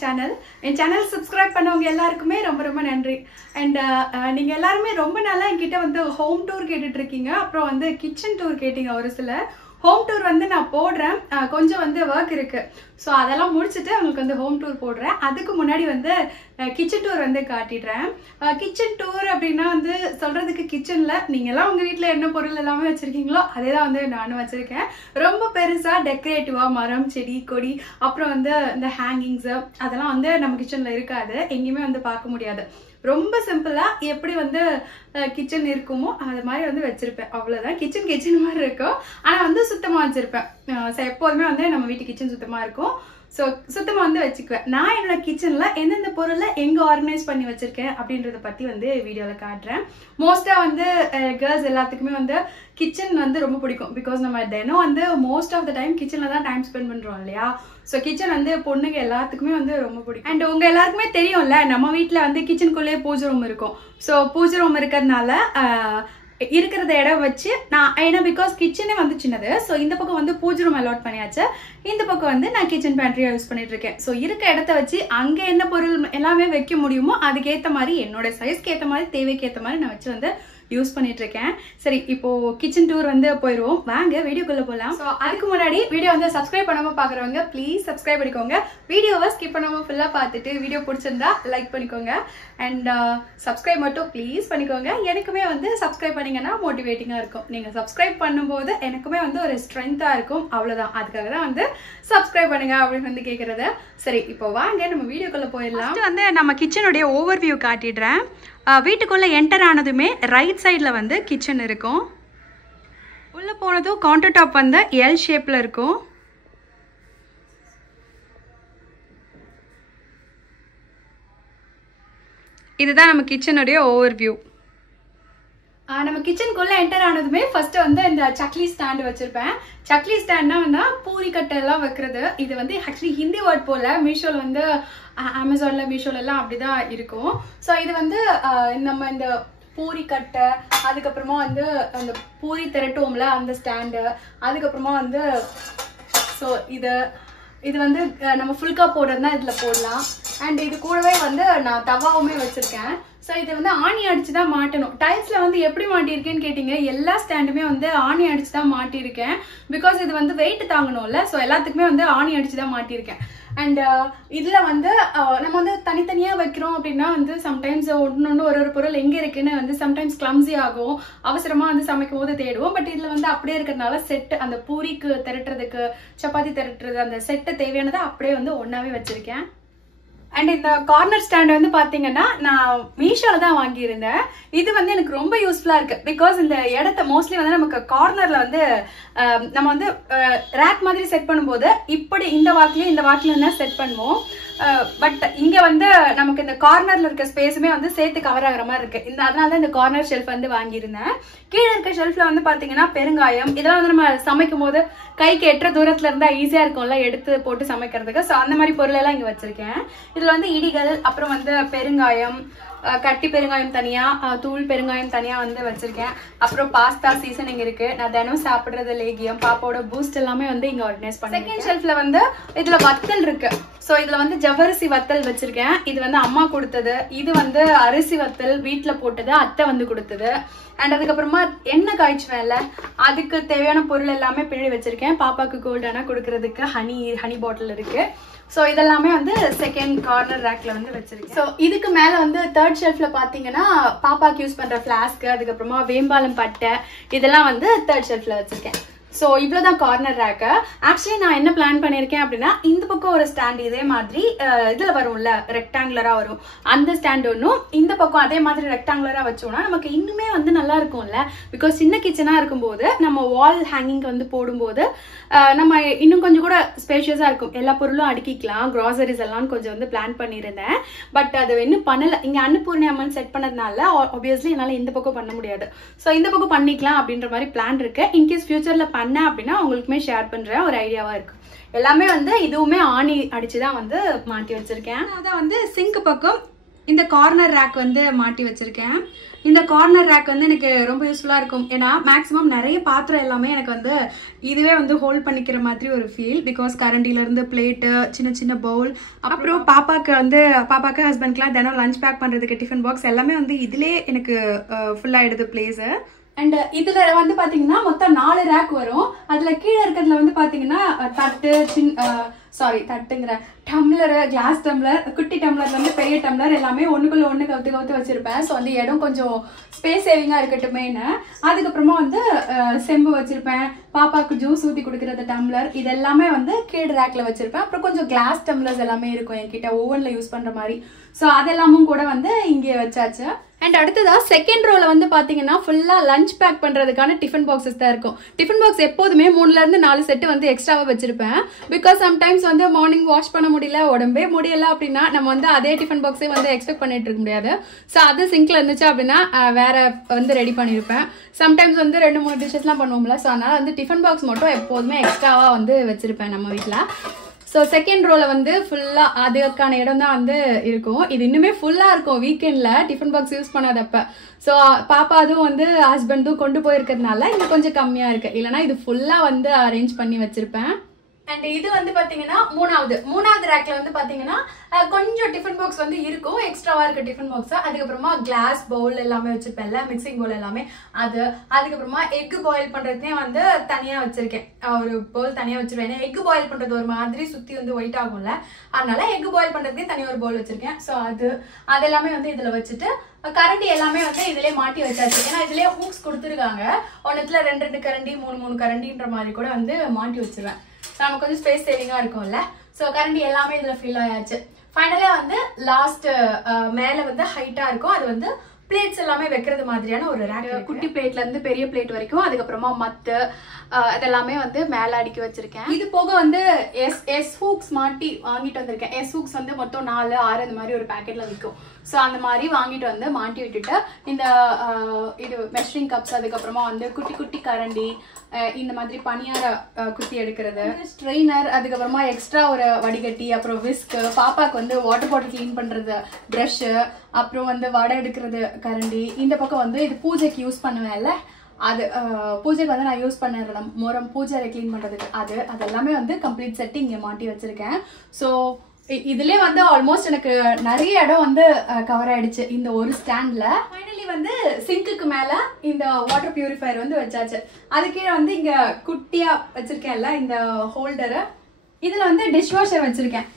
channel. என் channel subscribe பண்ணவங்க எல்லாருக்குமே ரொம்ப ரொம்ப நன்றி. And நீங்க எல்லாரும் ரொம்ப நாளா என்கிட்ட வந்து home tour கேட்டுட்டு இருக்கீங்க. அப்புறம் வந்து kitchen tour கேட்டிங்க ஒரு சில. ஹோம் டூர் வந்து நான் போடுறேன். கொஞ்சம் வந்து வர்க் இருக்கு. ஸோ அதெல்லாம் முடிச்சுட்டு உங்களுக்கு வந்து ஹோம் டூர் போடுறேன். அதுக்கு முன்னாடி வந்து கிச்சன் டூர் வந்து காட்டிடுறேன். கிச்சன் டூர் அப்படின்னா வந்து சொல்றதுக்கு கிச்சன்ல நீங்க எல்லாம் உங்க வீட்டுல என்ன பொருள் எல்லாமே வச்சிருக்கீங்களோ அதே தான் வந்து நானும் வச்சிருக்கேன். ரொம்ப பெருசா டெக்கரேட்டிவா மரம் செடி கொடி அப்புறம் வந்து இந்த ஹேங்கிங்ஸ் அதெல்லாம் வந்து நம்ம கிச்சன்ல இருக்காது. எங்கேயுமே வந்து பார்க்க முடியாது. ரொம்ப சிம்பிளா எப்படி வந்து கிச்சன் இருக்குமோ அது மாதிரி வந்து வச்சிருப்பேன். அவ்வளவுதான். கிச்சன் மாதிரி இருக்கும். ஆனா வந்து சுத்தமா வச்சிருப்பேன். எப்போதுமே வந்து நம்ம வீட்டு கிச்சன் சுத்தமா இருக்கும். ஸோ சுத்தமா வந்து வச்சுக்குவேன். நான் என்னோட கிச்சன்ல எந்தெந்த பொருளை எங்க ஆர்கனைஸ் பண்ணி வச்சிருக்கேன் அப்படின்றத பத்தி வந்து வீடியோல காட்டுறேன். மோஸ்டா வந்து கேர்ள்ஸ் எல்லாத்துக்குமே வந்து கிச்சன் வந்து ரொம்ப பிடிக்கும். பிகாஸ் நம்ம தினம் வந்து மோஸ்ட் ஆஃப் த டைம் கிச்சன்ல தான் டைம் ஸ்பெண்ட் பண்றோம் இல்லையா. ஸோ கிச்சன் வந்து பொண்ணுங்க எல்லாத்துக்குமே வந்து ரொம்ப பிடிக்கும். அண்ட் உங்க எல்லாருக்குமே தெரியும்ல நம்ம வீட்டுல வந்து கிச்சனுக்குள்ளேயே பூஜை ரூம் இருக்கும். ஸோ பூஜை ரூம் இருக்கிறதுனால இருக்கிறத இடம் வச்சு நான் ஏன்னா பிகாஸ் கிச்சனே வந்து சின்னது. ஸோ இந்த பக்கம் வந்து பூஜை ரூம் அலாட் பண்ணியாச்சு. இந்த பக்கம் வந்து நான் கிச்சன் பேண்ட்ரியா யூஸ் பண்ணிட்டு இருக்கேன். ஸோ இருக்க இடத்த வச்சு அங்க என்ன பொருள் எல்லாமே வைக்க முடியுமோ அதுக்கேற்ற மாதிரி என்னோட சைஸ்க்கு ஏற்ற மாதிரி தேவைக்கு ஏற்ற மாதிரி நான் வச்சு வந்து யூஸ் பண்ணிட்டு இருக்கேன். சரி, இப்போ கிச்சன் டூர் வந்து போயிடுவோம். வாங்க வீடியோக்குள்ள போகலாம். ஸோ அதுக்கு முன்னாடி வீடியோ வந்து சப்ஸ்கிரைப் பண்ணாம பாக்குறவங்க ப்ளீஸ் சப்ஸ்கிரைப் பண்ணிக்கோங்க. வீடியோவை ஸ்கிப் பண்ணாம ஃபுல்லா பார்த்துட்டு வீடியோ பிடிச்சிருந்தா லைக் பண்ணிக்கோங்க. அண்ட் சப்ஸ்கிரைப் மட்டும் ப்ளீஸ் பண்ணிக்கோங்க. எனக்குமே வந்து சப்ஸ்கிரைப் பண்ணீங்கன்னா மோட்டிவேட்டிங்கா இருக்கும். நீங்க சப்ஸ்கிரைப் பண்ணும்போது எனக்குமே வந்து ஒரு ஸ்ட்ரென்த்தா இருக்கும். அவ்வளவுதான். அதுக்காக தான் வந்து சப்ஸ்கிரைப் பண்ணுங்க அப்படின்னு வந்து கேட்கறது. சரி, இப்போ வாங்க நம்ம வீடியோக்குள்ள போயிடலாம். வந்து நம்ம கிச்சனுடைய ஓவர் வியூ காட்டிடுறேன். வீட்டுக்குள்ள என்டர் ஆனதுமே ரைட் சைடில் வந்து கிச்சன் இருக்கும். உள்ள போனதும் கவுண்டர் டாப் வந்து எல் ஷேப்ல இருக்கும். இதுதான் நம்ம கிச்சனுடைய ஓவர் வியூ. நம்ம கிச்சனுக்குள்ள என்டர் ஆனதுமே ஃபர்ஸ்ட் வந்து இந்த சக்லி ஸ்டாண்ட் வச்சிருப்பேன். சக்லி ஸ்டாண்ட்னா பூரி கட்டை எல்லாம் வைக்கிறது. இது வந்து ஆக்சுவலி ஹிந்தி வேர்ட் போல. மீஷோல வந்து அமேசான்ல மீஷோல எல்லாம் அப்படிதான் இருக்கும். ஸோ இது வந்து நம்ம இந்த பூரி கட்டை அதுக்கப்புறமா வந்து அந்த பூரி திரட்டுவோம்ல அந்த ஸ்டாண்டு அதுக்கப்புறமா வந்து ஸோ இது வந்து நம்ம ஃபுல்கா போடுறதுனா இதுல போடலாம். அண்ட் இது கூடவே வந்து நான் தவாவுமே வச்சிருக்கேன். ஸோ இதை வந்து ஆணி அடிச்சு தான் மாட்டணும். டைல்ஸ்ல வந்து எப்படி மாட்டியிருக்கேன்னு கேட்டீங்க. எல்லா ஸ்டாண்டுமே வந்து ஆணி அடிச்சு தான் மாட்டியிருக்கேன். பிகாஸ் இது வந்து வெயிட் தாங்கணும்ல. ஸோ எல்லாத்துக்குமே வந்து ஆணி அடிச்சு தான் மாட்டியிருக்கேன். அண்ட் இதுல வந்து நம்ம வந்து தனித்தனியா வைக்கிறோம் அப்படின்னா வந்து சம்டைம்ஸ் ஒன்னொன்னு ஒரு பொருள் எங்க இருக்குன்னு வந்து சம்டைம்ஸ் கிளம்ஸி ஆகும். அவசரமா வந்து சமைக்கும் போது தேடுவோம். பட் இதுல வந்து அப்படியே இருக்கிறதுனால செட் அந்த பூரிக்கு திரட்டுறதுக்கு சப்பாத்தி திரட்டுறது அந்த செட்டு தேவையானதை அப்படியே வந்து ஒன்னாவே வச்சிருக்கேன். அண்ட் இந்த கார்னர் ஸ்டாண்ட் வந்து பாத்தீங்கன்னா நான் மீஷோல தான் வாங்கியிருந்தேன். இது வந்து எனக்கு ரொம்ப யூஸ்ஃபுல்லா இருக்கு. பிகாஸ் இந்த இடத்த மோஸ்ட்லி வந்து நமக்கு கார்னர்ல வந்து நம்ம வந்து ரேக் மாதிரி செட் பண்ணும்போது இப்படி இந்த வாக்கில தான் செட் பண்ணுவோம். பட் இங்க வந்து நமக்கு இந்த கார்னர்ல இருக்க ஸ்பேஸுமே வந்து சேர்த்து கவர் ஆகிற மாதிரி இருக்கு. அதனால தான் இந்த கார்னர் ஷெல்ஃப் வந்து வாங்கியிருந்தேன். கீழே இருக்க ஷெல்ஃப்ல வந்து பாத்தீங்கன்னா பெருங்காயம் இதெல்லாம் வந்து நம்ம சமைக்கும் போது கைக்கு எட்டுற தூரத்துல இருந்தா ஈஸியா இருக்கும்ல எடுத்து போட்டு சமைக்கிறதுக்கு. ஸோ அந்த மாதிரி பொருள் எல்லாம் இங்க வச்சிருக்கேன். இதுல வந்து இடிகள் அப்புறம் வந்து பெருங்காயம் கட்டி பெருங்காயம் தனியா தூள் பெருங்காயம் தனியா வந்து வச்சிருக்கேன். அப்புறம் பாஸ்தா சீசனிங் இருக்கு. நான் தினம் சாப்பிடுறது லேகியம் பாப்பாவோட பூஸ்ட் எல்லாமே வந்து இங்க ஆர்கனைஸ் பண்ணேன். செகண்ட் ஷெல்ஃப்ல வந்து இதுல வத்தல் இருக்கு. சோ இதுல வந்து ஜவ்வரிசி வத்தல் வச்சிருக்கேன். இது வந்து அம்மா கொடுத்தது. இது வந்து அரிசி வத்தல் வீட்டுல போட்டது அத்தை வந்து கொடுத்தது. அண்ட் அதுக்கப்புறமா எண்ணெய் காய்ச்சுவேன்ல அதுக்கு தேவையான பொருள் எல்லாமே பின்னாடி வச்சிருக்கேன். பாப்பாக்கு கோல்டானா கொடுக்கறதுக்கு ஹனி பாட்டில் இருக்கு. சோ இதெல்லாமே வந்து செகண்ட் கார்னர் ரேக்ல வந்து வச்சிருக்கேன். சோ இதுக்கு மேல வந்து தேர்ட் ஷெல்ஃப்ல பாத்தீங்கன்னா பாப்பாக்கு யூஸ் பண்ற பிளாஸ்க் அதுக்கப்புறமா வேம்பாலம் பட்டை இதெல்லாம் வந்து தேர்ட் ஷெல்ஃப்ல வச்சிருக்கேன். ஸோ இவ்வளோதான் கார்னர் ரேக்கு. ஆக்சுவலி நான் என்ன பிளான் பண்ணியிருக்கேன் அப்படின்னா இந்த பக்கம் ஒரு ஸ்டாண்ட் இதே மாதிரி இதில் வரும்ல ரெக்டாங்குலரா வரும் அந்த ஸ்டாண்ட் ஒன்றும் இந்த பக்கம் அதே மாதிரி ரெக்டாங்குலரா வச்சோம்னா நமக்கு இன்னுமே வந்து நல்லா இருக்கும்ல. பிகாஸ் சின்ன கிச்சனா இருக்கும்போது நம்ம வால் ஹேங்கிங் வந்து போடும்போது நம்ம இன்னும் கொஞ்சம் கூட ஸ்பேஷியஸா இருக்கும். எல்லா பொருளும் அடுக்கிக்கலாம். கிராசரிஸ் எல்லாம் கொஞ்சம் வந்து பிளான் பண்ணியிருந்தேன். பட் அது இன்னும் பண்ணல. இங்க அன்னபூர்ணி அம்மன் செட் பண்ணதுனால ஆப்வியஸ்லி என்னால இந்த பக்கம் பண்ண முடியாது. ஸோ இந்த பக்கம் பண்ணிக்கலாம் அப்படின்ற மாதிரி பிளான் இருக்கு. இன்கேஸ் ஃபியூச்சர்ல பண்ண அப்படின்னா உங்களுக்குமே ஷேர் பண்றேன். ஒரு ஐடியாவா இருக்கு. எல்லாமே வந்து இதுவுமே ஆணி அடிச்சுதான் வந்து மாட்டி வச்சிருக்கேன். அதான் வந்து சிங்க் பக்கம் இந்த கார்னர் ரேக் வந்து மாட்டி வச்சிருக்கேன். இந்த கார்னர் ரேக் வந்து எனக்கு ரொம்ப யூஸ்ஃபுல்லா இருக்கும். ஏன்னா மேக்ஸிமம் நிறைய பாத்திரம் எல்லாமே எனக்கு வந்து இதுவே வந்து ஹோல்ட் பண்ணிக்கிற மாதிரி ஒரு ஃபீல். பிகாஸ் கரண்டில இருந்து பிளேட்டு, சின்ன சின்ன பவுல், அப்புறம் பாப்பாக்கு ஹஸ்பண்ட்க்குலாம் தினம் லஞ்ச் பேக் பண்றதுக்கு டிஃபன் பாக்ஸ் எல்லாமே வந்து இதுலயே எனக்கு ஃபுல் ஆயிடுது பிளேஸ். அண்ட் இதுல வந்து பாத்தீங்கன்னா மொத்தம் 4 ரேக் வரும். அதுல கீழே இருக்கிறதுல வந்து பாத்தீங்கன்னா தட்டுங்கிற டம்ளர், கிளாஸ் டம்ளர், குட்டி டம்ளர்ல இருந்து பெரிய டம்ளர் எல்லாமே ஒண்ணுக்குள்ள ஒண்ணு கவுத்து வச்சிருப்பேன். ஸோ வந்து இடம் கொஞ்சம் ஸ்பேஸ் சேவிங்கா இருக்கட்டுமேன்னு. அதுக்கப்புறமா வந்து செம்பு வச்சிருப்பேன். பாப்பாக்கு ஜூஸ் ஊத்தி கொடுக்கறது டம்ளர், இது எல்லாமே வந்து கீழ் ரேக்ல வச்சிருப்பேன். அப்புறம் கொஞ்சம் கிளாஸ் டம்ளர்ஸ் எல்லாமே இருக்கும் என்கிட்ட ஓவன்ல யூஸ் பண்ற மாதிரி. ஸோ அதெல்லாமும் கூட வந்து இங்கே வச்சாச்சு. அண்ட் அடுத்ததா செகண்ட் ரோல வந்து பாத்தீங்கன்னா ஃபுல்லா லஞ்ச் பேக் பண்றதுக்கான டிஃபன் பாக்ஸஸ் தான் இருக்கும். டிஃபன் பாக்ஸ் எப்போதுமே 3ல இருந்து 4 செட் வந்து எக்ஸ்ட்ராவா வச்சிருப்பேன். பிகாஸ் சம்டைம்ஸ் வந்து மார்னிங் வாஷ் பண்ண முடியல, உடம்பே முடியல அப்படின்னா நம்ம வந்து அதே டிஃபன் பாக்ஸே வந்து எக்ஸ்பெக்ட் பண்ணிட்டு இருக்க முடியாது. ஸோ அது சிங்க்ல இருந்துச்சு அப்படின்னா வேற வந்து ரெடி பண்ணிருப்பேன். சம்டைம்ஸ் வந்து 2-3 டிஷஸ்லாம் பண்ணுவோம்ல. ஸோ அதனால வந்து டிஃபன் பாக்ஸ் மட்டும் எப்போதுமே எக்ஸ்ட்ராவா வந்து வச்சிருப்பேன் நம்ம வீட்டில். ஸோ செகண்ட் ரோல வந்து ஃபுல்லா அதுக்கான இடம் தான் வந்து இருக்கும். இது இன்னுமே ஃபுல்லா இருக்கும் வீக்கெண்ட்ல டிஃபன் பாக்ஸ் யூஸ் பண்ணாதப்ப. ஸோ பாப்பா அதுவும் வந்து ஹஸ்பண்டும் கொண்டு போயிருக்கிறதுனால இங்க கொஞ்சம் கம்மியா இருக்கு. இல்லைன்னா இது ஃபுல்லா வந்து அரேஞ்ச் பண்ணி வச்சிருப்பேன். அண்ட் இது வந்து பாத்தீங்கன்னா மூணாவது ரேக்ல வந்து பாத்தீங்கன்னா கொஞ்சம் டிஃபன் பாக்ஸ் வந்து இருக்கும், எக்ஸ்ட்ராவா இருக்க டிஃபன் பாக்ஸ். அதுக்கப்புறமா கிளாஸ் பவுல் எல்லாமே வச்சிருப்பேன்ல, மிக்சிங் பவுல் எல்லாமே அது. அதுக்கப்புறமா எக் பாயில் பண்றதுனே வந்து தனியா வச்சிருக்கேன், ஒரு பவுல் தனியா வச்சிருவேன். ஏன்னா எக் பாயில் பண்றது ஒரு மாதிரி சுத்தி வந்து ஒயிட் ஆகும்ல, அதனால எக் பாயில் பண்றதுக்கே தனியா ஒரு பவுல் வச்சிருக்கேன். ஸோ அது எல்லாமே வந்து இதுல வச்சுட்டு கரண்டி எல்லாமே வந்து இதுலயே மாட்டி வச்சாச்சு. ஏன்னா இதுலயே ஹூக்ஸ் கொடுத்துருக்காங்க. ஒன்னத்துல 2 கரண்டி 3 கரண்டின்ற மாதிரி கூட வந்து மாட்டி வச்சிருவேன். நமக்கு கொஞ்சம் ஸ்பேஸ் சேவிங்கா இருக்கும்ல. ஸோ கரண்டி எல்லாமே இதுல ஃபில் ஆயாச்சு. ஃபைனலா வந்து லாஸ்ட் மேல வந்து ஹைட்டா இருக்கும். அது வந்து பிளேட்ஸ் எல்லாமே வைக்கிறது மாதிரியான ஒரு ரேக். குட்டி பிளேட்ல இருந்து பெரிய பிளேட் வரைக்கும், அதுக்கப்புறமா மத்து அதெல்லாமே வந்து மேல அடுக்கி வச்சிருக்கேன். இது போக வந்து எஸ் ஹூக்ஸ் மாட்டி வாங்கிட்டு வந்திருக்கேன். எஸ் ஹூக்ஸ் வந்து மொத்தம் 4-6 இந்த மாதிரி ஒரு பேக்கெட்ல விற்கும். ஸோ அந்த மாதிரி வாங்கிட்டு வந்து மாட்டி விட்டுட்டு இந்த இது மெஷரிங் கப்ஸ், அதுக்கப்புறமா வந்து குட்டி குட்டி கரண்டி, இந்த மாதிரி பனியார குத்தி எடுக்கிறது, ஸ்ட்ரெயினர், அதுக்கப்புறமா எக்ஸ்ட்ரா ஒரு வடிகட்டி, அப்புறம் விஸ்க், பாப்பாக்கு வந்து வாட்டர் பாட்டில் கிளீன் பண்றது ப்ரஷ், அப்புறம் வந்து வடை எடுக்கிறது கரண்டி. இந்த பக்கம் வந்து இது பூஜைக்கு யூஸ் பண்ணுவேன்ல, அது பூஜைக்கு வந்து நான் யூஸ் பண்ண மோரம் பூஜை கிளீன் பண்றதுக்கு அதெல்லாமே வந்து கம்ப்ளீட் செட் இங்க மாட்டி வச்சிருக்கேன். ஸோ இதுலயே வந்து ஆல்மோஸ்ட் எனக்கு நிறைய இடம் வந்து கவர் ஆயிடுச்சு இந்த ஒரு ஸ்டாண்ட்ல. ஃபைனலி வந்து சிங்க்குக்கு மேல இந்த வாட்டர் பியூரிஃபையர் வந்து வச்சாச்சு. அது கீழே வந்து இங்க குட்டியா வச்சிருக்கேன்ல இந்த ஹோல்டரு, இதுல வந்து டிஷ் வாஷர் வச்சிருக்கேன்.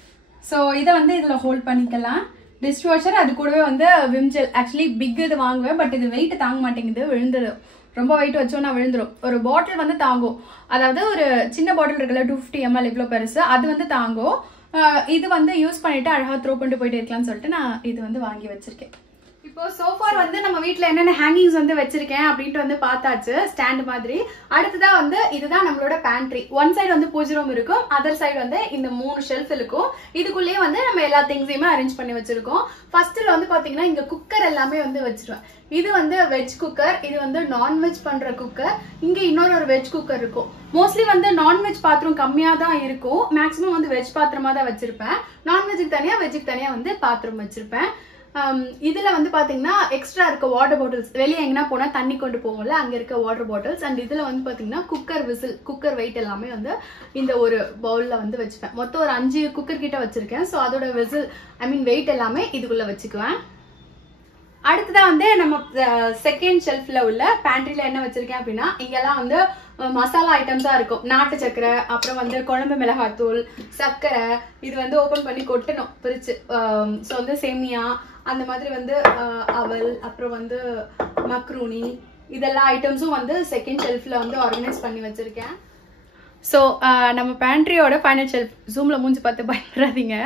ஸோ இதை வந்து இதுல ஹோல்ட் பண்ணிக்கலாம். டிஷ் வாஷர், அது கூடவே வந்து விம்ஜெல். ஆக்சுவலி பிக் இது வாங்குவேன், பட் இது வெயிட் தாங்க மாட்டேங்குது, விழுந்துடும். ரொம்ப வெயிட் வச்சோன்னா விழுந்துடும். ஒரு பாட்டில் வந்து தாங்கும், அதாவது ஒரு சின்ன பாட்டில் இருக்குல்ல 250 ml இவ்வளோ பெருசு, அது வந்து தாங்கும். இது வந்து யூஸ் பண்ணிட்டு அழகா த்ரோ பண்ணிட்டு போயிட்டு இருக்கலாம்னு சொல்லிட்டு நான் இது வந்து வாங்கி வச்சிருக்கேன். இப்போ சோஃபார் வந்து நம்ம வீட்டுல என்னென்ன ஹேங்கிங்ஸ் வந்து வச்சிருக்கேன் அப்படின்ட்டு வந்து பார்த்தாச்சு ஸ்டாண்ட் மாதிரி. அடுத்ததான் வந்து இதுதான் நம்மளோட பேண்ட்ரி. ஒன் சைடு வந்து பூஜை ரூம் இருக்கும், அதர் சைடு வந்து இந்த 3 ஷெல்ஃப் இருக்கும். இதுக்குள்ளேயே வந்து நம்ம எல்லா திங்ஸையுமே அரேஞ்ச் பண்ணி வச்சிருக்கோம். ஃபர்ஸ்ட்ல வந்து பாத்தீங்கன்னா இங்க குக்கர் எல்லாமே வந்து வச்சிருவேன். இது வந்து வெஜ் குக்கர், இது வந்து நான்வெஜ் பண்ற குக்கர். இங்க இன்னொரு வெஜ் குக்கர் இருக்கும். மோஸ்ட்லி வந்து நான்வெஜ் பாத்திரம் கம்மியா தான் இருக்கும், மேக்ஸிமம் வந்து வெஜ் பாத்திரமா தான் வச்சிருப்பேன். நான்வெஜ்க்கு தனியா வெஜ்ஜுக்கு தனியா வந்து பாத்திரம் வச்சிருப்பேன். இதுல வந்து பாத்தீங்கன்னா எக்ஸ்ட்ரா இருக்க வாட்டர் பாட்டில்ஸ், வெளியே எங்கன்னா போனா தண்ணி கொண்டு போவோம்ல, அங்க இருக்க வாட்டர் பாட்டில்ஸ். அண்ட் இதுல வந்து பாத்தீங்கன்னா குக்கர் விசில், குக்கர் வெயிட் எல்லாமே வந்து இந்த ஒரு பவுல்ல வந்து வச்சுப்பேன். மொத்தம் ஒரு 5 குக்கர் கிட்ட வச்சிருக்கேன். ஸோ அதோட விசில் வெயிட் எல்லாமே இதுக்குள்ள வச்சுக்குவேன். அடுத்ததான் வந்து நம்ம செகண்ட் ஷெல்ஃப்ல உள்ள பேண்ட்ரில என்ன வச்சிருக்கேன் அப்படின்னா, இங்கெல்லாம் வந்து மசாலா ஐட்டம்ஸா இருக்கும். நாட்டு சக்கரை, அப்புறம் வந்து குழம்பு மிளகாத்தூள், சர்க்கரை, இது வந்து ஓபன் பண்ணி கொட்டணும் பிரிச்சு. ஸோ வந்து சேமியா, அந்த மாதிரி வந்து அவல், அப்புறம் வந்து மக்ரூனி, இதெல்லாம் ஐட்டம்ஸும் வந்து செகண்ட் ஷெல்ஃப்ல வந்து ஆர்கனைஸ் பண்ணி வச்சிருக்கேன். ஸோ நம்ம பேண்ட்ரியோட ஃபைனல் ஷெல்ஃப், ஜூம்ல மூஞ்சி பார்த்து பயன்படாதீங்க,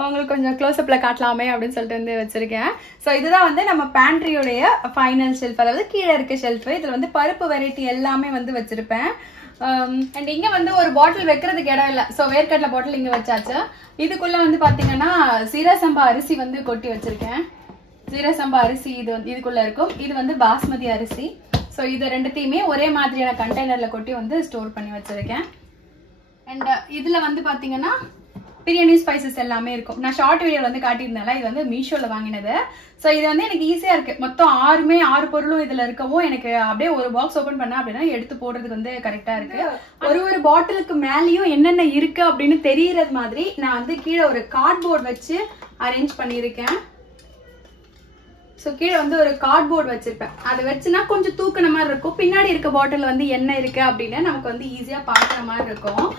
உங்களுக்கு கொஞ்சம் க்ளோஸ்அப்ல காட்டலாமே அப்படின்னு சொல்லிட்டு வந்து வச்சிருக்கேன். ஸோ இதுதான் வந்து நம்ம பேண்ட்ரியோடைய ஃபைனல் ஷெல்ஃப், அதாவது கீழே இருக்க ஷெல்ஃப். இதுல வந்து பருப்பு வெரைட்டி எல்லாமே வந்து வச்சிருப்பேன். அண்ட் இங்க வந்து ஒரு பாட்டில் வைக்கிறதுக்கு இடம் இல்லை. ஸோ வேர்க்கடலை பாட்டில் இங்க வச்சாச்சு. இதுக்குள்ள வந்து பாத்தீங்கன்னா சீரசம்பா அரிசி வந்து கொட்டி வச்சிருக்கேன். சீரசம்பா அரிசி இது வந்து இதுக்குள்ள இருக்கும். இது வந்து பாஸ்மதி அரிசி. ஸோ இது ரெண்டுத்தையுமே ஒரே மாதிரியான கண்டெய்னர்ல கொட்டி வந்து ஸ்டோர் பண்ணி வச்சிருக்கேன். அண்ட் இதுல வந்து பாத்தீங்கன்னா பிரியாணி ஸ்பைசஸ் எல்லாமே இருக்கும். நான் ஷார்ட் வீடியோல வந்து காட்டியிருந்தேன்ல, இது வந்து மீஷோல வாங்கினது. சோ இது வந்து எனக்கு ஈஸியா இருக்கு. மொத்தம் 6 பொருளும் இதுல இருக்கவும் எனக்கு அப்படியே ஒரு பாக்ஸ் ஓபன் பண்ணா அப்படின்னா எடுத்து போடுறதுக்கு வந்து கரெக்டா இருக்கு. ஒரு பாட்டிலுக்கு மேலயும் என்னென்ன இருக்கு அப்படின்னு தெரியறது மாதிரி நான் வந்து கீழே ஒரு கார்ட்போர்ட் வச்சு அரேஞ்ச் பண்ணிருக்கேன். சோ கீழே வந்து ஒரு கார்ட்போர்ட் வச்சிருப்பேன். அதை வச்சுனா கொஞ்சம் தூக்குன மாதிரி இருக்கும். பின்னாடி இருக்க பாட்டில் வந்து என்ன இருக்கு அப்படின்னு நமக்கு வந்து ஈஸியா பாக்குற மாதிரி இருக்கும்.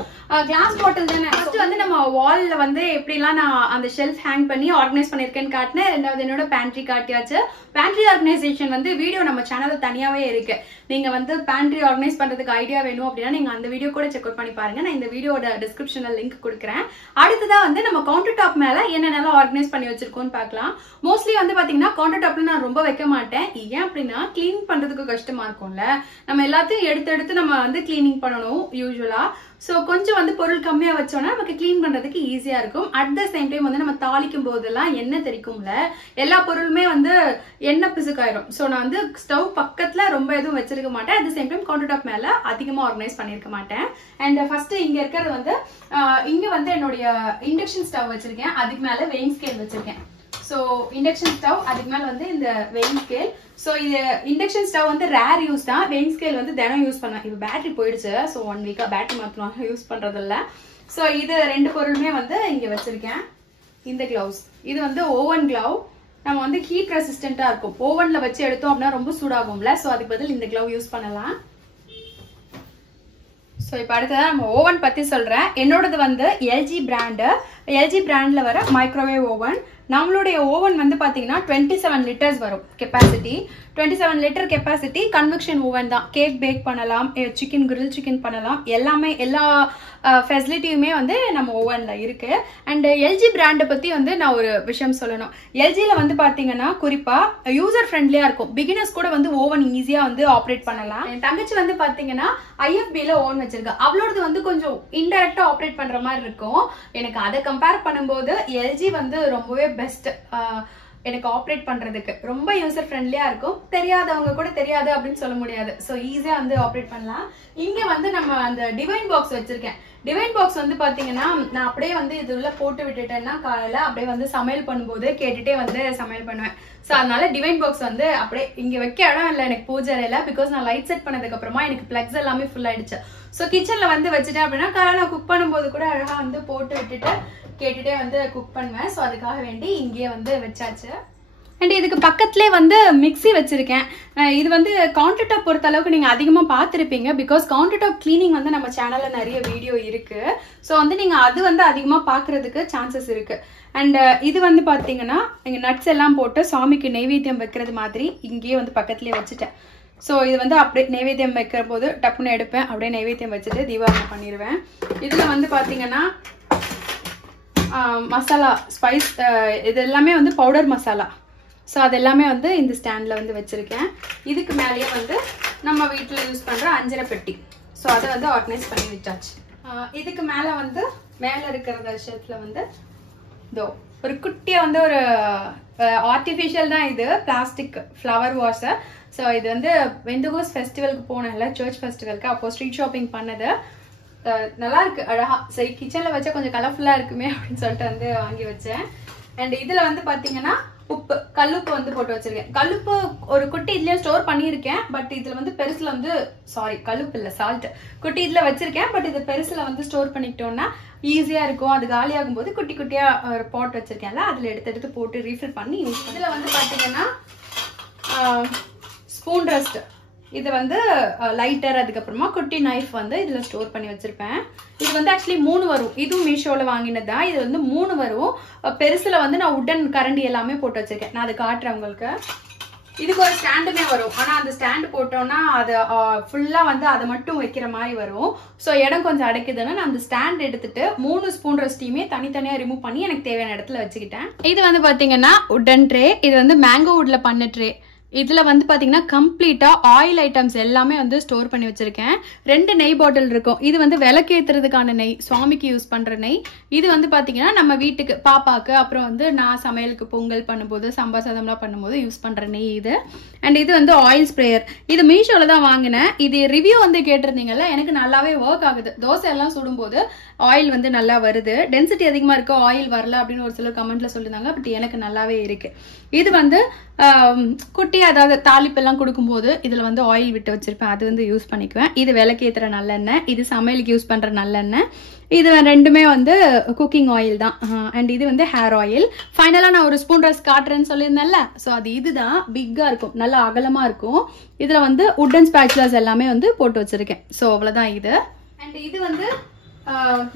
கிளாஸ் பாட்டில் தானே. ஃபர்ஸ்ட் வந்து நம்ம வால்ல வந்து எப்படிலாம் நான் அந்த ஷெல்ஃப் ஹேங் பண்ணி ஆர்கனைஸ் பண்ணிருக்கேன்னு காட்டினேன். ரெண்டாவது என்னோட பேண்ட்ரி காட்டியாச்சு. பேண்ட்ரி ஆர்கனைசேஷன் வந்து வீடியோ நம்ம சேனல்ல தனியாவே இருக்கு. நீங்க வந்து பேண்ட்ரி ஆர்கனைஸ் பண்றதுக்கு ஐடியா வேணும் அப்படின்னா நீங்க அந்த வீடியோ கூட செக் அவுட் பண்ணி பாருங்க. நான் இந்த வீடியோட டிஸ்கிரிப்ஷன்ல லிங்க் கொடுக்குறேன். அடுத்ததா வந்து நம்ம கவுண்டர் டாப் மேல என்னென்னலாம் ஆர்கனைஸ் பண்ணி வச்சிருக்கோம்னு பார்க்கலாம். மோஸ்ட்லி வந்து பாத்தீங்கன்னா கவுண்டர் டாப்ல நான் ரொம்ப வைக்க மாட்டேன். ஏன் அப்படின்னா கிளீன் பண்றதுக்கு கஷ்டமா இருக்கும்ல. நம்ம எல்லாத்தையும் எடுத்து நம்ம வந்து கிளீனிங் பண்ணணும் யூஸ்வலா. சோ கொஞ்சம் வந்து பொருள் கம்மியா வச்சோம்னா நமக்கு கிளீன் பண்றதுக்கு ஈஸியா இருக்கும். அட் த சேம் டைம் வந்து நம்ம தாளிக்கும் போதெல்லாம் எண்ணெய் தெரிக்கும்ல, எல்லா பொருளுமே வந்து எண்ணெய் பிசுக்காயிரும். சோ நான் வந்து ஸ்டவ் பக்கத்துல ரொம்ப எதுவும் வச்சிருக்க மாட்டேன். At the same time counter top மேல அதிகமா ஆர்கனைஸ் பண்ணிருக்க மாட்டேன். அண்ட் ஃபர்ஸ்ட் இங்க இருக்கிறது வந்து இங்க வந்து என்னுடைய இண்டக்ஷன் ஸ்டவ் வச்சிருக்கேன். அதுக்கு மேல வெயிங் ஸ்கேல் வச்சிருக்கேன். சோ இண்டக்ஷன் ஸ்டவ், அதுக்கு மேல வந்து இந்த வெயிங் ஸ்கேல். சோ இது இண்டக்ஷன் ஸ்டவ் வந்து ரேர் யூஸ் தான். வெயிங் ஸ்கேல் வந்து தினம் யூஸ் பண்ணேன். இப்போ பேட்டரி போயிடுச்சு. சோ 1 வீக்கா பேட்டரி மாத்தலாம், யூஸ் பண்றது இல்ல. சோ இது 2 பொருளுமே வந்து இங்க வச்சிருக்கேன். இந்த கிளவுஸ், இது வந்து ஓவன் கிளவ். நம்ம வந்து ஹீட் ரெசிஸ்டன்டா இருக்கும். ஓவன்ல வச்சு எடுத்தோம் அப்படின்னா ரொம்ப சூடாகும்ல. சோ அதுக்கு பதில் இந்த கிளவ் யூஸ் பண்ணலாம். சோ இப்போ அடுத்ததா நம்ம ஓவன் பத்தி சொல்றேன். என்னோடது வந்து எல்ஜி பிராண்ட்ல வர மைக்ரோவேவ் ஓவன். நம்மளுடைய ஓவன் வந்து பாத்தீங்கன்னா 27 லிட்டர்ஸ் வரும் capacity. 27 litre capacity. Convection oven தான். கேக் பேக் பண்ணலாம், சிக்கன் கிரில் சிக்கன் பண்ணலாம், எல்லா ஃபெசிலிட்டியுமே வந்து நம்ம ஓவன்ல இருக்கு. அண்ட் எல்ஜி பிராண்டை பத்தி வந்து நான் ஒரு விஷயம் சொல்லணும். எல்ஜில வந்து பாத்தீங்கன்னா குறிப்பா யூசர் ஃப்ரெண்ட்லியா இருக்கும். பிகினர்ஸ் கூட வந்து ஓவன் ஈஸியா வந்து ஆப்ரேட் பண்ணலாம். என் தங்கச்சி வந்து பாத்தீங்கன்னா IFBல ஓவன் வச்சிருக்கா. அவளோடது வந்து கொஞ்சம் இன்டைரக்டா ஆப்ரேட் பண்ற மாதிரி இருக்கும். எனக்கு அதை கம்பேர் பண்ணும்போது எல்ஜி வந்து ரொம்பவே பெஸ்ட். எனக்கு ஆப்ரேட் பண்றதுக்கு ரொம்ப யூசர் ஃப்ரெண்ட்லியா இருக்கும். தெரியாதவங்க கூட தெரியாது அப்படின்னு சொல்ல முடியாது. சோ ஈஸியா வந்து ஆப்ரேட் பண்ணலாம். இங்க வந்து நம்ம அந்த டிவைன் பாக்ஸ் வச்சிருக்கேன். டிவைன் பாக்ஸ் வந்து பாத்தீங்கன்னா நான் அப்படியே வந்து இது உள்ள போட்டு விட்டுட்டேன்னா காலையில அப்படியே வந்து சமையல் பண்ணும்போது கேட்டுட்டே வந்து சமையல் பண்ணுவேன். சோ அதனால டிவைன் பாக்ஸ் வந்து அப்படியே இங்க வைக்க இடம் இல்லை எனக்கு பூஜை அறையில. பிகாஸ் நான் லைட் செட் பண்ணதுக்கு அப்புறமா எனக்கு பிளக்ஸ் எல்லாமே ஃபுல் ஆயிடுச்சு. சோ கிச்சன்ல வந்து வச்சுட்டேன் அப்படின்னா காலையில குக் பண்ணும்போது கூட அழகா வந்து போட்டு விட்டுட்டு கேட்டுட்டே வந்து குக் பண்ணுவேன். சோ அதுக்காக வேண்டி இங்கே வந்து வச்சாச்சு. அண்ட் இதுக்கு பக்கத்துலேயே வந்து மிக்சி வச்சிருக்கேன். இது வந்து கவுண்டர் டாப் பொறுத்த அளவுக்கு நீங்க அதிகமா பார்த்துருப்பீங்க. பிகாஸ் கவுண்டர் டாப் கிளீனிங் வந்து நம்ம சேனல்ல நிறைய வீடியோ இருக்கு. ஸோ வந்து நீங்க அது வந்து அதிகமா பாக்குறதுக்கு சான்சஸ் இருக்கு. அண்ட் இது வந்து பாத்தீங்கன்னா இங்க நட்ஸ் எல்லாம் போட்டு சாமிக்கு நெய்வேத்தியம் வைக்கிறது மாதிரி இங்கேயே வந்து பக்கத்துலேயே வச்சுட்டேன். ஸோ இது வந்து அப்படியே நெய்வேத்தியம் வைக்கிற போது டப்புன்னு எடுப்பேன், அப்படியே நெய்வேத்தியம் வச்சுட்டு தீபாவளி பண்ணிடுவேன். இதுல வந்து பாத்தீங்கன்னா மசாலா ஸ்பைஸ் இது எல்லாமே வந்து பவுடர் மசாலா. ஸோ அது எல்லாமே வந்து இந்த ஸ்டாண்டில் வந்து வச்சுருக்கேன். இதுக்கு மேலேயே வந்து நம்ம வீட்டில் யூஸ் பண்ணுற அஞ்சரை பெட்டி. ஸோ அதை வந்து ஆர்கனைஸ் பண்ணி வச்சாச்சு. இதுக்கு மேலே வந்து மேலே இருக்கிற ஷெல்ஃபில் வந்து இதோ ஒரு குட்டியாக வந்து ஒரு ஆர்டிஃபிஷியல் தான் இது, பிளாஸ்டிக் ஃப்ளவர் வாஷர். ஸோ இது வந்து வெந்தகோஸ் ஃபெஸ்டிவலுக்கு போனேன்ல, சர்ச் ஃபெஸ்டிவலுக்கு, அப்போ ஸ்ட்ரீட் ஷாப்பிங் பண்ணது. நல்லா இருக்கு அழகா. சரி கிச்சனில் வச்சா கொஞ்சம் கலர்ஃபுல்லாக இருக்குமே அப்படின்னு சொல்லிட்டு வந்து வாங்கி வச்சேன். அண்ட் இதில் வந்து பார்த்தீங்கன்னா உப்பு, கல்லுப்பு வந்து போட்டு வச்சிருக்கேன். கல்லுப்பு ஒரு குட்டி இதுலயே ஸ்டோர் பண்ணியிருக்கேன். பட் இதுல வந்து பெருசுல வந்து கல்லுப்பு இல்ல சால்ட் குட்டி இதுல வச்சிருக்கேன். பட் இது பெருசுல வந்து ஸ்டோர் பண்ணிக்கிட்டோம்னா ஈஸியா இருக்கும். அது காலி ஆகும் போது குட்டி குட்டியா ஒரு பாட் வச்சிருக்கேன்ல, அதுல எடுத்து போட்டு ரீஃபில் பண்ணி யூஸ். இதுல வந்து பாத்தீங்கன்னா ஸ்பூன் ரெஸ்ட், இது வந்து லைட்டர், அதுக்கப்புறமா குட்டி நைஃப் வந்து இதுல ஸ்டோர் பண்ணி வச்சிருப்பேன். இது வந்து ஆக்சுவலி 3 வரும். இதுவும் மீஷோல வாங்கினதுதான். இது வந்து 3 வரும். பெருசுல வந்து நான் உடன் கரண்டி எல்லாமே போட்டு வச்சிருக்கேன். நான் அதை காட்டுறேன் உங்களுக்கு. இதுக்கு ஒரு ஸ்டாண்டுமே வரும். ஆனா அந்த ஸ்டாண்டு போட்டோம்னா அது ஃபுல்லா வந்து அதை மட்டும் வைக்கிற மாதிரி வரும். ஸோ இடம் கொஞ்சம் அடைக்குதுன்னு நான் அந்த ஸ்டாண்ட் எடுத்துட்டு 3 ஸ்பூன் ரெஸ்டையுமே தனித்தனியா ரிமூவ் பண்ணி எனக்கு தேவையான இடத்துல வச்சுக்கிட்டேன். இது வந்து பாத்தீங்கன்னா உடன் ட்ரே. இது வந்து மேங்கோ வுட்ல பண்ண ட்ரே. இதில் வந்து பார்த்தீங்கன்னா கம்ப்ளீட்டாக ஆயில் ஐட்டம்ஸ் எல்லாமே வந்து ஸ்டோர் பண்ணி வச்சுருக்கேன். 2 நெய் பாட்டில் இருக்கும். இது வந்து விளக்கேற்றுறதுக்கான நெய், சுவாமிக்கு யூஸ் பண்ணுற நெய். இது வந்து பார்த்தீங்கன்னா நம்ம வீட்டுக்கு பாப்பாவுக்கு, அப்புறம் வந்து நான் சமையலுக்கு பொங்கல் பண்ணும்போது, சம்பா சாதம்லாம் பண்ணும்போது யூஸ் பண்ணுற நெய் இது. அண்ட் இது வந்து ஆயில் ஸ்ப்ரேயர். இது மீஷோவில் தான் வாங்கினேன். இது ரிவ்யூ வந்து கேட்டிருந்தீங்கல்ல, எனக்கு நல்லாவே ஒர்க் ஆகுது. தோசை எல்லாம் சுடும்போது ஆயில் வந்து நல்லா வருது. டென்சிட்டி அதிகமாக இருக்கு, ஆயில் வரல அப்படின்னு ஒரு சிலர் கமெண்ட்ல சொல்லியிருந்தாங்க. பட் எனக்கு நல்லாவே இருக்கு. இது வந்து குட்டி, அதாவது தாளிப்பெல்லாம் கொடுக்கும்போது இதில் வந்து ஆயில் விட்டு வச்சிருப்பேன், அது வந்து யூஸ் பண்ணிக்குவேன். இது விளக்கேற்றுற நல்லெண்ணெய், இது சமையலுக்கு யூஸ் பண்ணுற நல்லெண்ணெய். இது ரெண்டுமே வந்து குக்கிங் ஆயில் தான். அண்ட் இது வந்து ஹேர் ஆயில். ஃபைனலாக நான் ஒரு ஸ்பூன் ரைஸ் காட்டுறேன்னு சொல்லியிருந்தேன்ல, ஸோ அது இதுதான். பிக்காக இருக்கும், நல்லா அகலமாக இருக்கும். இதில் வந்து உட்டன் ஸ்பேச்சுலாஸ் எல்லாமே வந்து போட்டு வச்சிருக்கேன். ஸோ அவ்வளோதான் இது. அண்ட் இது வந்து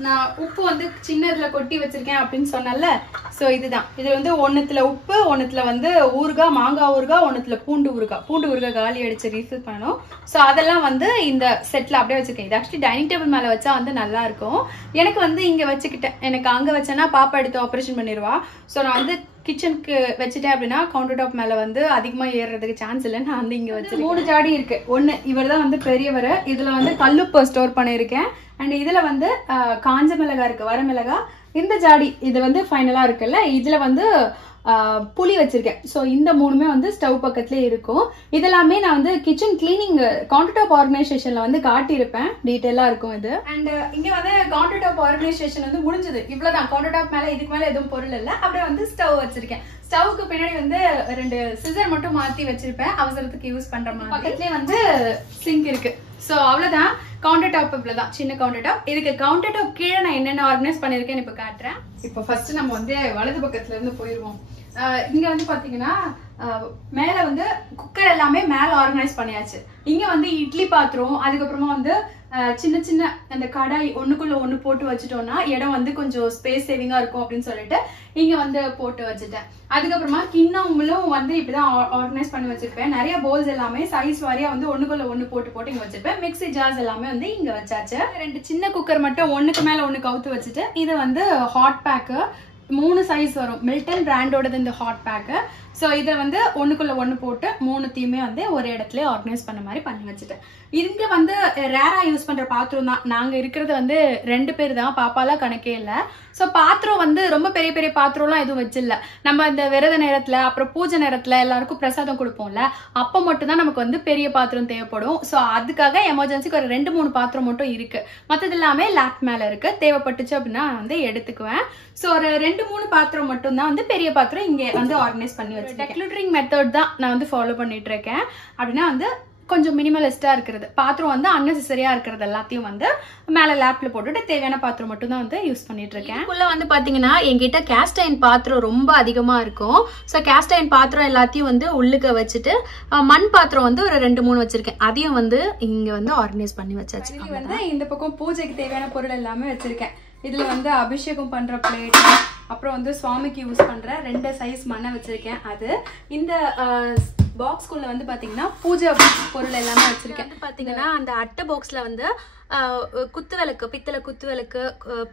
நான் உப்பு வந்து சின்ன இதில் கொட்டி வச்சிருக்கேன் அப்படின்னு சொன்னல, ஸோ இதுதான். இதில் வந்து ஒன்றுத்துல உப்பு, ஒன்றுத்துல வந்து ஊறுகாய், மாங்காய் ஊறுகாய், ஒன்றுத்துல பூண்டு ஊறுகாய் காலி அடிச்சு ரீஃபில் பண்ணணும். ஸோ அதெல்லாம் வந்து இந்த செட்டில் அப்படியே வச்சுருக்கேன். இது ஆக்சுவலி டைனிங் டேபிள் மேலே வச்சா வந்து நல்லா இருக்கும். எனக்கு வந்து இங்கே வச்சுக்கிட்டேன். எனக்கு அங்கே வச்சேன்னா பாப்பா எடுத்து ஆப்ரேஷன் பண்ணிடுவா. ஸோ நான் வந்து கிச்சனுக்கு வச்சுட்டேன் அப்படின்னா கவுண்டர் டாப் மேலே வந்து அதிகமாக ஏறுறதுக்கு சான்ஸ் இல்லை. நான் வந்து இங்கே வச்சு 3 ஜாடி இருக்கு. ஒன்று இவர் தான் வந்து பெரியவர். இதில் வந்து கல்லுப்பு ஸ்டோர் பண்ணியிருக்கேன். அண்ட் இதில் வந்து காஞ்ச மிளகாய் இருக்கு, வர மிளகாய். இந்த ஜாடி இது வந்து ஃபைனலாக இருக்குல்ல, இதில் வந்து புளி வச்சிருக்கேன். ஸோ இந்த 3மே வந்து ஸ்டவ் பக்கத்துலேயே இருக்கும். இதெல்லாமே நான் வந்து கிச்சன் கிளீனிங் கவுண்டர் டாப் ஆர்கனைசேஷன்ல வந்து காட்டியிருப்பேன், டீட்டெயிலாக இருக்கும் இது. அண்ட் இங்கே வந்து கவுண்டர் டாப் ஆர்கனைசேஷன் வந்து முடிஞ்சது. இவ்வளோதான். கவுண்டர் டாப் மேலே இதுக்கு மேலே எதுவும் பொருள் இல்லை. அப்படியே வந்து ஸ்டவ் வச்சிருக்கேன். ஸ்டவ்க்கு பின்னாடி வந்து 2 சிசர் மட்டும் மாற்றி வச்சிருப்பேன், அவசரத்துக்கு யூஸ் பண்ற மாதிரி. பக்கத்துலேயே வந்து சிங்க் இருக்கு. ஸோ அவ்வளோதான். கவுண்டர் டாப் இவ்வளோதான், சின்ன கவுண்டர் டாப். இதுக்கு கவுண்டர் டாப் கீழே நான் என்னென்ன ஆர்கனைஸ் பண்ணியிருக்கேன்னு இப்போ காட்டுறேன். இப்போ ஃபர்ஸ்ட் நம்ம வந்து வலது பக்கத்துல இருந்து போயிடுவோம். இங்க வந்து பாத்தீங்கன்னா மேல வந்து குக்கர் எல்லாமே மேல ஆர்கனைஸ் பண்ணியாச்சு. இங்க வந்து இட்லி பாத்திரம், அதுக்கப்புறமா வந்து சின்ன சின்ன அந்த கடாய் ஒண்ணுக்குள்ள ஒண்ணு போட்டு வச்சுட்டோம்னா இடம் வந்து கொஞ்சம் ஸ்பேஸ் சேவிங்கா இருக்கும் அப்படின்னு சொல்லிட்டு இங்க வந்து போட்டு வச்சுட்டேன். அதுக்கப்புறமா கிண்ணங்களும் வந்து இப்படிதான் ஆர்கனைஸ் பண்ணி வச்சிருப்பேன். நிறைய பவுல்ஸ் எல்லாமே சைஸ் வாரியா வந்து ஒண்ணுக்குள்ள ஒண்ணு போட்டு இங்க வச்சிருப்பேன். மிக்ஸி ஜார்ஸ் எல்லாமே வந்து இங்க வச்சாச்சு. 2 சின்ன குக்கர் மட்டும் ஒண்ணுக்கு மேல ஒண்ணு கவுத்து வச்சுட்டு, இது வந்து ஹாட் பேக்கு. 3 சைஸ் வரும், மில்டன் பிராண்டோடது இந்த ஹாட் பேக்கு. ஸோ இதை வந்து ஒண்ணுக்குள்ள ஒண்ணு போட்டு 3த்தையுமே வந்து ஒரு இடத்துல ஆர்கனைஸ் பண்ண மாதிரி பண்ணி வச்சுட்டேன். இங்க வந்து ரேரா யூஸ் பண்ற பாத்திரம் தான். நாங்க இருக்கிறது வந்து 2 பேர் தான், பாப்பாலாம் கணக்கே இல்லை. ஸோ பாத்திரம் வந்து ரொம்ப பெரிய பெரிய பாத்திரம்லாம் எதுவும் வச்சிடல. நம்ம இந்த விரத நேரத்துல, அப்புறம் பூஜை நேரத்துல எல்லாருக்கும் பிரசாதம் கொடுப்போம்ல, அப்போ மட்டும் தான் நமக்கு வந்து பெரிய பாத்திரம் தேவைப்படும். ஸோ அதுக்காக எமர்ஜென்சிக்கு ஒரு 2-3 பாத்திரம் மட்டும் இருக்கு. மற்றது எல்லாமே லேப் மேல இருக்கு. தேவைப்பட்டுச்சு அப்படின்னா வந்து எடுத்துக்குவேன். ஸோ ஒரு 2-3 பாத்திரம் மட்டும் தான் வந்து பெரிய பாத்திரம் இங்கே வந்து ஆர்கனைஸ் பண்ணி வச்சிருக்கேன். டெக்லூட்டரிங் மெத்தட் தான் நான் வந்து ஃபாலோ பண்ணிட்டு இருக்கேன். அப்படின்னா வந்து கொஞ்சம் மினிமலிஸ்டா இருக்கிறது, பாத்திரம் வந்து அன்னெசரியா இருக்கிறது எல்லாத்தையும் வந்து மேல லேப்ல போட்டுட்டு தேவையான பாத்திரம் மட்டும் தான் வந்து யூஸ் பண்ணிட்டு இருக்கேன். இதுக்குள்ள வந்து பாத்தீங்கன்னா என்கிட்ட கேஸ்ட் அயர்ன் பாத்திரம் ரொம்ப அதிகமா இருக்கும். ஸோ கேஸ்ட் அயர்ன் பாத்திரம் எல்லாத்தையும் வந்து உள்ளுக்க வச்சுட்டு மண் பாத்திரம் வந்து ஒரு 2-3 வச்சிருக்கேன். அதையும் வந்து இங்க வந்து ஆர்கனைஸ் பண்ணி வச்சாச்சு. வந்து இந்த பக்கம் பூஜைக்கு தேவையான பொருள் எல்லாமே வச்சிருக்கேன். இதுல வந்து அபிஷேகம் பண்ற பிளேட், அப்புறம் வந்து சுவாமிக்கு யூஸ் பண்ற 2 சைஸ் மண்ணை வச்சிருக்கேன். அது இந்த பாக்ஸ்குள்ள வந்து பாத்தீங்கன்னா பூஜை பொருள் எல்லாமே வச்சிருக்கேன். பாத்தீங்கன்னா அந்த அட்டை பாக்ஸ்ல வந்து குத்து விளக்கு, பித்தளை குத்து விளக்கு,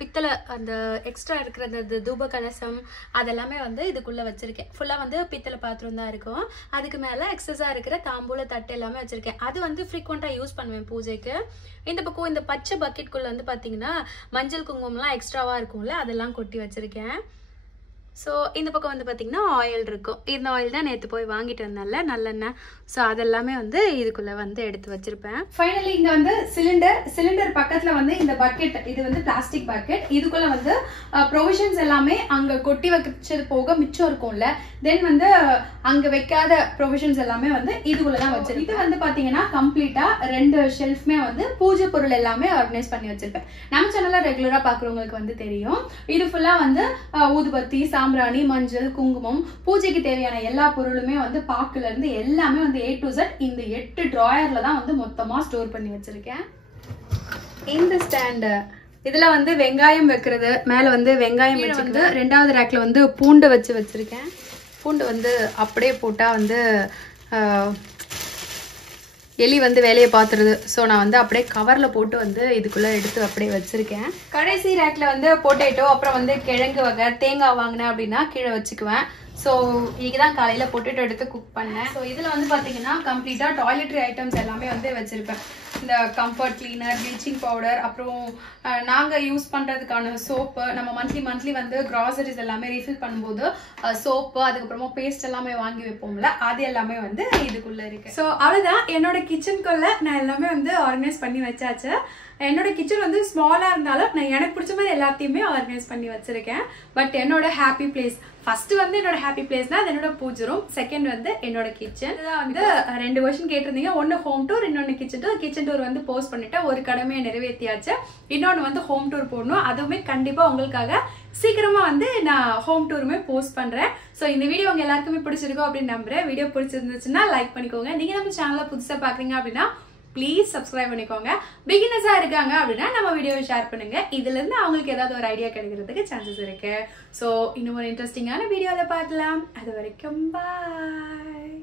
பித்தளை அந்த எக்ஸ்ட்ரா இருக்கிற அந்த தூப கலசம் அதெல்லாமே வந்து இதுக்குள்ள வச்சிருக்கேன். ஃபுல்லா வந்து பித்தளை பாத்திரம் தான் இருக்கும். அதுக்கு மேல எக்ஸஸா இருக்கிற தாம்பூல தட்டு எல்லாமே வச்சிருக்கேன். அது வந்து ஃப்ரீக்வெண்டா யூஸ் பண்ணுவேன் பூஜைக்கு. இந்த பக்கம் இந்த பச்சை பக்கெட்குள்ள வந்து பாத்தீங்கன்னா மஞ்சள் குங்குமம்லாம் எக்ஸ்ட்ராவா இருக்கும்ல, அதெல்லாம் கொட்டி வச்சிருக்கேன். ஸோ இந்த பக்கம் வந்து பார்த்தீங்கன்னா ஆயில் இருக்கும். இந்த ஆயில் தான் நேற்று போய் வாங்கிட்டு வந்தேன்ல, நல்லெண்ணெய். ஸோ அதெல்லாமே வந்து இதுக்குள்ளே வந்து எடுத்து வச்சிருப்பேன். ஃபைனலி இங்கே வந்து சிலிண்டர் பக்கத்தில் வந்து இந்த பக்கெட், இது வந்து பிளாஸ்டிக் பக்கெட். இதுக்குள்ளே வந்து ப்ரொவிஷன்ஸ் எல்லாமே அங்கே கொட்டி வச்சது போக மிச்சம் இருக்கும்ல, தென் வந்து அங்கே வைக்காத ப்ரொவிஷன்ஸ் எல்லாமே வந்து இதுக்குள்ளே தான் வச்சிருக்கேன். இது வந்து பார்த்தீங்கன்னா கம்ப்ளீட்டாக 2 ஷெல்ஃப்மே வந்து பூஜை பொருள் எல்லாமே ஆர்கனைஸ் பண்ணி வச்சிருப்பேன். நம்ம சேனலில் ரெகுலராக பார்க்குறவங்களுக்கு வந்து தெரியும். இது ஃபுல்லாக வந்து ஊதுபத்தி, சாம்பிராணி, மஞ்சள், குங்குமம், பூஜைக்கு தேவையான எல்லா பொருளுமே வந்து பாக்குல இருந்து எல்லாமே வந்து A to Z இந்த 8 டிராயர்ல தான் வந்து மொத்தமா ஸ்டோர் பண்ணி வச்சிருக்கேன். இந்த ஸ்டாண்ட், இதுல வந்து வெங்காயம் வைக்கிறது, மேல வந்து வெங்காயம் வச்சுக்கிட்டு 2வது ரேக்ல வந்து பூண்டு வச்சிருக்கேன். பூண்டு வந்து அப்படியே போட்டா வந்து எலி வந்து வேலையை பார்த்துருது. ஸோ நான் வந்து அப்படியே கவரில் போட்டு வந்து இதுக்குள்ளே எடுத்து அப்படியே வச்சுருக்கேன். கடைசி ரேக்கில் வந்து பொட்டேட்டோ, அப்புறம் வந்து கிழங்கு வகை, தேங்காய் வாங்கினேன் அப்படின்னா கீழே வச்சுக்குவேன். ஸோ இதுதான் காலையில் பொட்டேட்டோ எடுத்து குக் பண்ணேன். ஸோ இதில் வந்து பார்த்தீங்கன்னா கம்ப்ளீட்டாக டாய்லெட்ரி ஐட்டம்ஸ் எல்லாமே வந்து வச்சுருப்பேன். இந்த கம்ஃபர்ட் கிளீனர், ப்ளீச்சிங் பவுடர், அப்புறம் நாங்கள் யூஸ் பண்ணுறதுக்கான சோப்பு, நம்ம மந்த்லி வந்து கிராசரிஸ் எல்லாமே ரீஃபில் பண்ணும்போது சோப்பு, அதுக்கப்புறமா பேஸ்ட் எல்லாமே வாங்கி வைப்போம்ல, அது எல்லாமே வந்து இதுக்குள்ளே இருக்குது. ஸோ அவ்வளோதான், என்னோட கிச்சனுக்குள்ளே நான் எல்லாமே வந்து ஆர்கனைஸ் பண்ணி வச்சாச்சு. என்னோட கிச்சன் வந்து ஸ்மாலாக இருந்தாலும் நான் எனக்கு பிடிச்ச மாதிரி எல்லாத்தையுமே ஆர்கனைஸ் பண்ணி வச்சிருக்கேன். பட் என்னோட ஹாப்பி பிளேஸ் ஃபர்ஸ்ட் வந்து என்னோட ஹாப்பி பிளேஸ்னா அது என்னோட பூஜை ரூம், செகண்ட் வந்து என்னோட கிச்சன். வந்து 2 வருஷம் கேட்டிருந்தீங்க, ஒன்று ஹோம் டூர், இன்னொன்று கிச்சன் டூர். கிச்சன் டூர் வந்து போஸ்ட் பண்ணிட்டு ஒரு கடமையை நிறைவேற்றியாச்சு. இன்னொன்று வந்து ஹோம் டூர் போடணும், அதுவுமே கண்டிப்பாக உங்களுக்காக சீக்கிரமா வந்து நான் ஹோம் டூருமே போஸ்ட் பண்றேன். ஸோ இந்த வீடியோ உங்க எல்லாருக்குமே பிடிச்சிருக்கும் அப்படின்னு நம்புறேன். வீடியோ பிடிச்சிருந்துச்சுன்னா லைக் பண்ணிக்கோங்க. நீங்க நம்ம சேனலை புதுசாக பாக்குறீங்க அப்படின்னா ப்ளீஸ் சப்ஸ்கிரைப் பண்ணிக்கோங்க. பிகினர்ஸா இருக்காங்க அப்படின்னா நம்ம வீடியோவை ஷேர் பண்ணுங்க. இதுல இருந்து அவங்களுக்கு ஏதாவது ஒரு ஐடியா கிடைக்கிறதுக்கு சான்சஸ் இருக்கு. ஸோ இன்னும் ஒரு இன்ட்ரெஸ்டிங்கான வீடியோல பார்க்கலாம். அது வரைக்கும் பாய்.